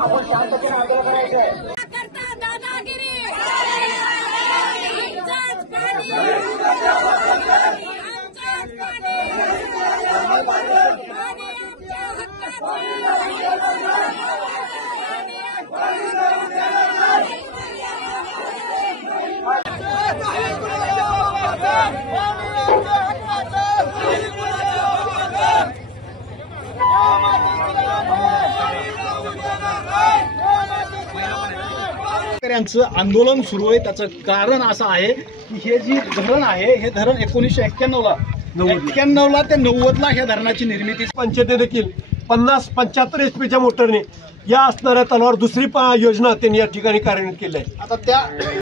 आपण शांततेने आंदोलन करायचंय. शेतकऱ्यांचं आंदोलन सुरू आहे. त्याचं कारण असं आहे की हे जी धरण आहे हे धरण 1991ला ते 90ला ह्या धरणाची निर्मिती. पंचायती देखील 50-75 HP मोटरने या असणाऱ्या तलावावर दुसरी योजना त्यांनी या ठिकाणी कार्यान्वित केली आहे. आता त्या